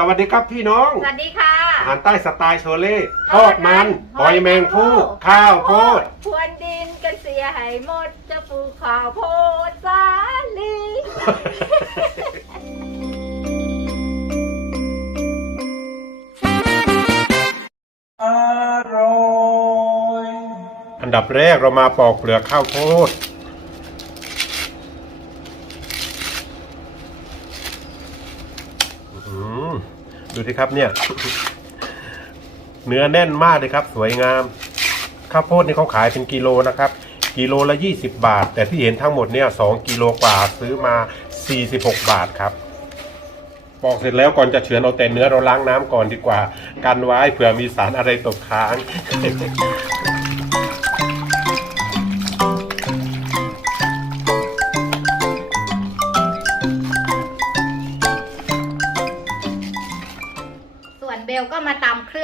สวัสดีครับพี่น้องสวัสดีค่ะอาหารใต้สไตล์โชเล่ทอดมันหอยแมงผู้ข้าวโพดพรวนดินกันเสียให้หมดจะปลูกข้าวโพดสาลีอร่อยอันดับแรกเรามาปอกเปลือกข้าวโพดอื้อหือ ดูสิครับเนี่ย เนื้อแน่นมากเลยครับ สวยงาม ข้าวโพดนี่เขาขายเป็นกิโลนะครับ กิโลละ 20 บาท แต่ที่เห็นทั้งหมดเนี่ยสกิโลกว่าซื้อมา 46 บาทครับ ปอกเสร็จแล้วก่อนจะเฉือนเอาแต่เนื้อเราล้างน้ำก่อนดีกว่า กันไว้เผื่อมีสารอะไรตกค้าง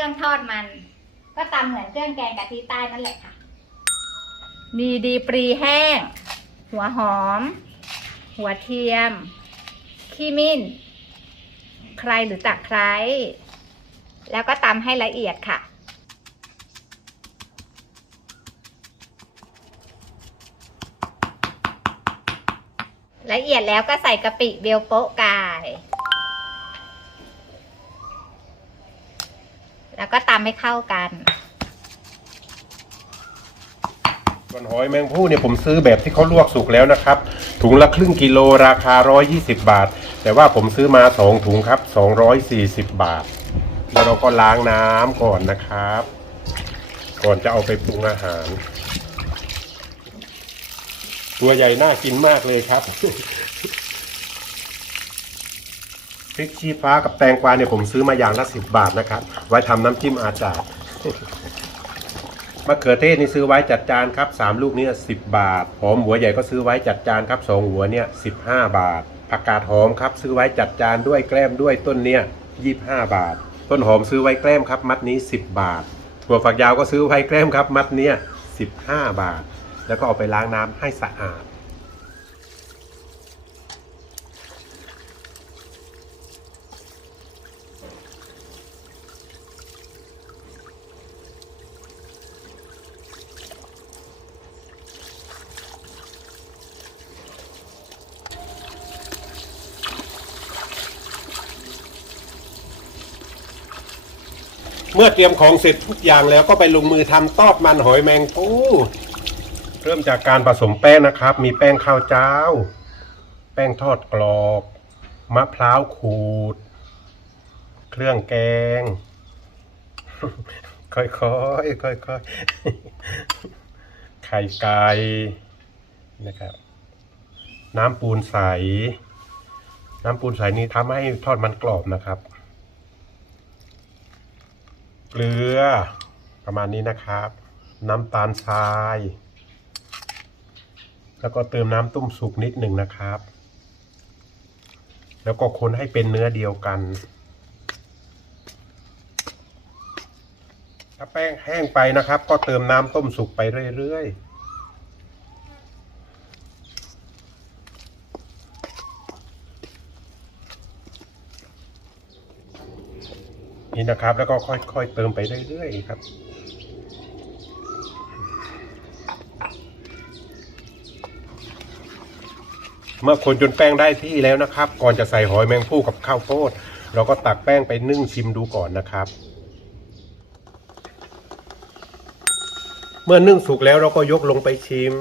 รื่องทอดมัน ก็ตำเหมือนเครื่องแกงกะทิใต้นั่นแหละค่ะ มีดีปรีแห้ง หัวหอม หัวเทียม ขี้มิ้น ใครหรือตะไคร้แล้วก็ตำให้ละเอียดค่ะละเอียดแล้วก็ใส่กะปิเบลโปะกาย แล้วก็ตำให้เข้ากัน ส่วนหอยแมงผู้เนี่ยผมซื้อแบบที่เขาลวกสุกแล้วนะครับ ถุงละครึ่งกิโลราคา 120 บาท แต่ว่าผมซื้อมา 2 ถุงครับ 240 บาท แล้วเราก็ล้างน้ำก่อนนะครับ ก่อนจะเอาไปปรุงอาหาร ตัวใหญ่น่ากินมากเลยครับ พริกชี้ฟ้ากับแตงกวาเนี่ยผมซื้อมาอย่างละสิบบาทนะครับ ไว้ทำน้ำจิ้มอาจารย์มะเขือเทศนี่ซื้อไว้จัดจานครับสามลูกเนี่ยสิบบาทหอมหัวใหญ่ก็ซื้อไว้จัดจานครับสองหัวเนี่ยสิบห้าบาทผักกาดหอมครับซื้อไว้จัดจานด้วยแกล้มด้วยต้นเนี่ยยี่ห้าบาท ต้นหอมซื้อไว้แกล้มครับ มัดนี้สิบบาทถั่วฝักยาวก็ซื้อไว้แกล้มครับ มัดเนี่ยสิบห้าบาท แล้วก็เอาไปล้างน้ำให้สะอาด เมื่อเตรียมของเสร็จทุกอย่างแล้วก็ไปลงมือทำตอดมันหอยแมงปูเริ่มจากการผสมแป้งนะครับ มีแป้งข้าวเจ้า แป้งทอดกรอบ มะพร้าวขูด เครื่องแกง ค่อยๆค่อยๆไข่ไก่นะครับ น้ำปูนใส น้ำปูนใสนี้ทำให้ทอดมันกรอบนะครับ เกลือ ประมาณนี้นะครับ น้ำตาลทราย แล้วก็เติมน้ำต้มสุกนิดหนึ่งนะครับ แล้วก็คนให้เป็นเนื้อเดียวกัน ถ้าแป้งแห้งไปนะครับ ก็เติมน้ำต้มสุกไปเรื่อยๆ นี่นะครับ แล้วก็ค่อยๆเติมไปเรื่อยๆครับเมื่อคนจนแป้งได้ที่แล้วนะครับ ก่อนจะใส่หอยแมงผู้กับข้าวโพด เราก็ตักแป้งไปนึ่งชิมดูก่อนนะครับ เมื่อนึ่งสุกแล้วเราก็ยกลงไปชิม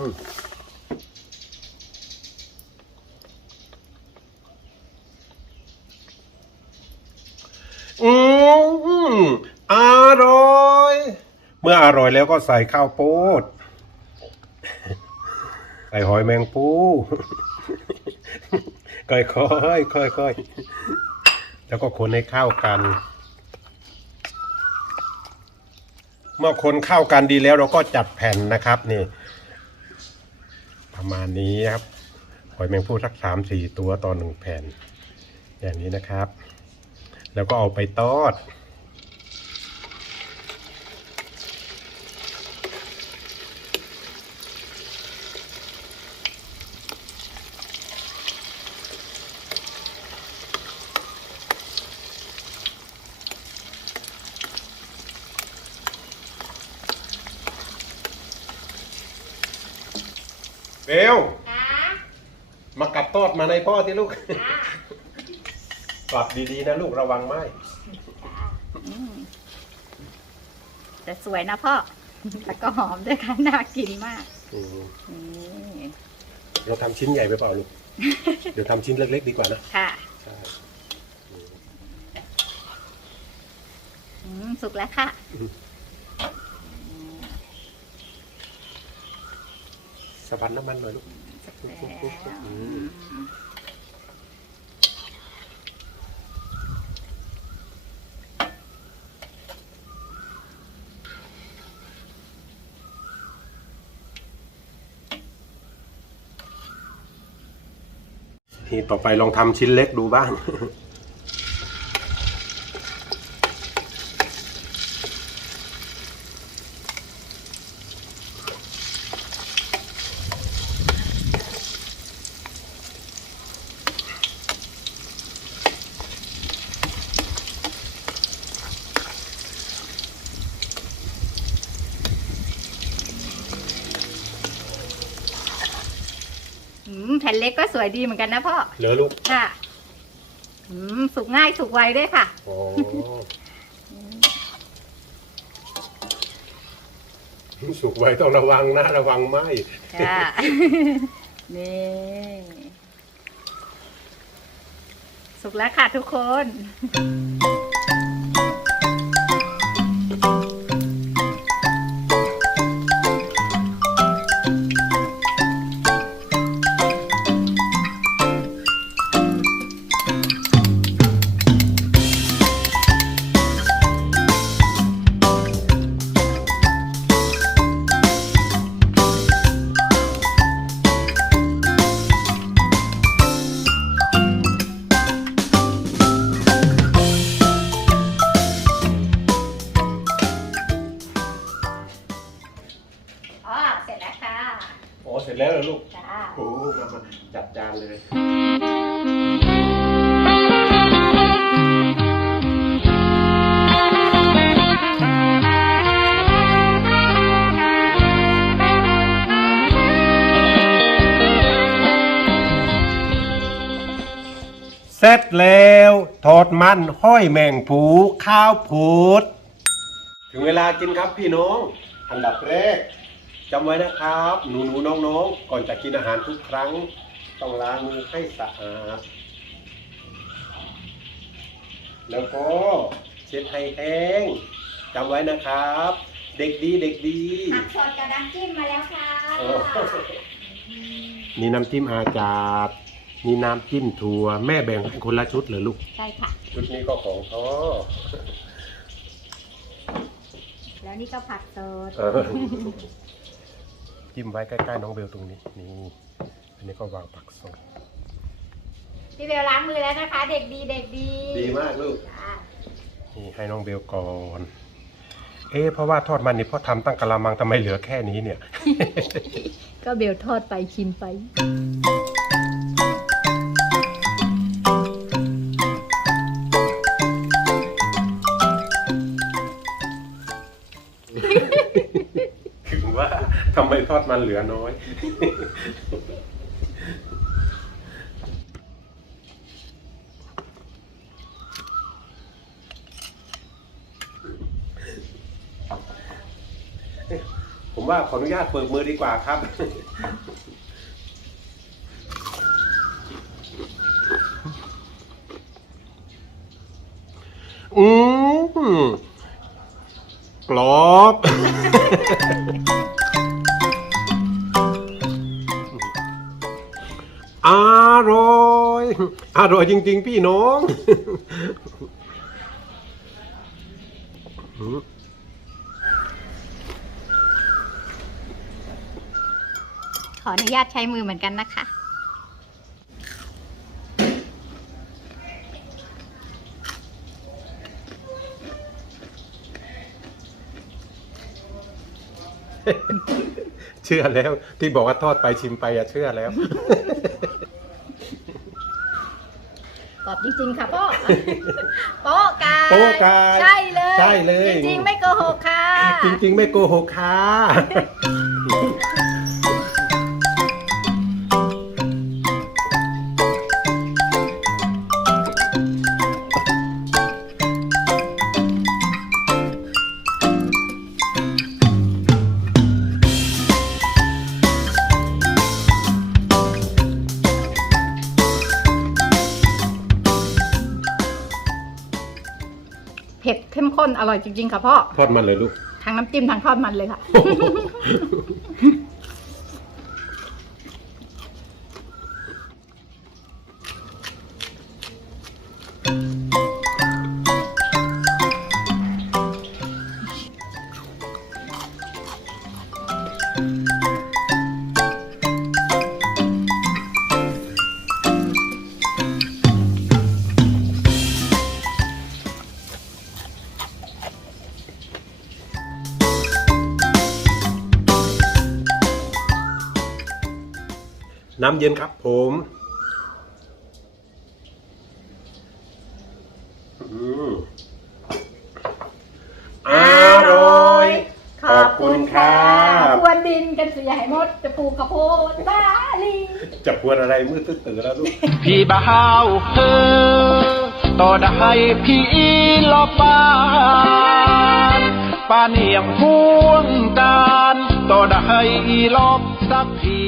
อืมอร่อย เมื่ออ ร่อยแล้วก็ใส่ข้าวโพดใส่หอยแมงปูค่อยๆค่อยๆแล้วก็คนให้เข้ากัน เมื่อคนเข้ากันดีแล้วเราก็จัดแผ่นนะครับนี่ ประมาณนี้ครับหอยแมงผู้สักสามสี่ตัวต่อหนึ่งแผ่น อย่างนี้นะครับ แล้วก็เอาไปทอด เบลค่ะมากัดตอดมาในพ่อที่ลูกค่ะปรับดีๆนะลูกระวังไหมอืมแต่สวยนะพ่อแล้วก็หอมด้วยค่ะน่ากินมากอืมนี่เราทำชิ้นใหญ่ไปเปล่าลูก เดี๋ยวทำชิ้นเล็กๆดีกว่านะ ค่ะใช่อืมสุกแล้วค่ะะบัดน้ำมันหน่อยลูกสุกแล้วอืมนี่ต่อไปลองทำชิ้นเล็กดูบ้าง นเล็กก็สวยดีเหมือนกันนะพ่อ เหลือลูกค่ะอืมสุกง่ายสุกไวด้วยค่ะโอ้สุกไว้ต้องระวังนะระวังไหมค่ะ นี่ สุกแล้วค่ะทุกคน ร็จแล้วเหรอลูกจ้าโอ้มามาจัดจานเลย เสร็จแล้วทอดมันห้อยแมงผูข้าวโพดถึงเวลากินครับพี่น้อง อันดับแรก จำไว้นะครับหนูหนูๆน้องๆ ก่อนจะกินอาหารทุกครั้ง ต้องล้างมือให้สะอาด แล้วก็เช็ดให้แห้งจำไว้นะครับ เด็กดีเด็กดี ผักสดกับน้ำจิ้มมาแล้วค่ะโอ้ นี่น้ำจิ้มอาจาดนี่น้ำจิ้มถั่ว แม่แบ่งให้คนละชุดเหรอลูก ใช่ค่ะ ชุดนี้ก็ของพ่อแล้วนี่ก็ผักสด เออ จิ้มไว้ใกล้ๆน้องเบลตรงนี้นี่อันนี้ก็วางผักสดพี่เบลล้างมือแล้วนะคะ เด็กดีเด็กดีดีมากลูกจ้านี่ให้น้องเบลก่อน เอ๊ะเพราะว่าทอดมันนี่พ่อทำตั้งกะละมังทำไมเหลือแค่นี้เนี่ย ก็เบลทอดไปชิมไป ทำไมทอดมันเหลือน้อย ผมว่าขออนุญาตเปิดมือดีกว่าครับอืมกรอบ อร่อยอร่อยจริง ๆ พี่น้องขออนุญาตใช้มือเหมือนกันนะคะ เชื่อแล้ว ที่บอกว่าทอดไปชิมไปอะเชื่อแล้ว กรอบจริงๆค่ะพ่อโป๊ะกายโป๊ะกายใช่เลย ใช่เลย จริงๆ ไม่โกหกค่ะ จริง ๆ ไม่โกหกค่ะ อร่อยจริงๆค่ะพ่อ ทอดมันเลยลูก ทั้งน้ำจิ้มทั้งทอดมันเลยค่ะ น้ำเย็นครับผมอืมอร่อย ขอบคุณครับควรดินกันเสียให้หมด จะปลูกข้าวโพดบ้าลีจะพวนอะไรมือตื้อตื่นแล้วลูก พี่บ่าวเธอต่อได้พี่ลอบบ้านป้าเนียงพวงการต่อได้ลอบสักที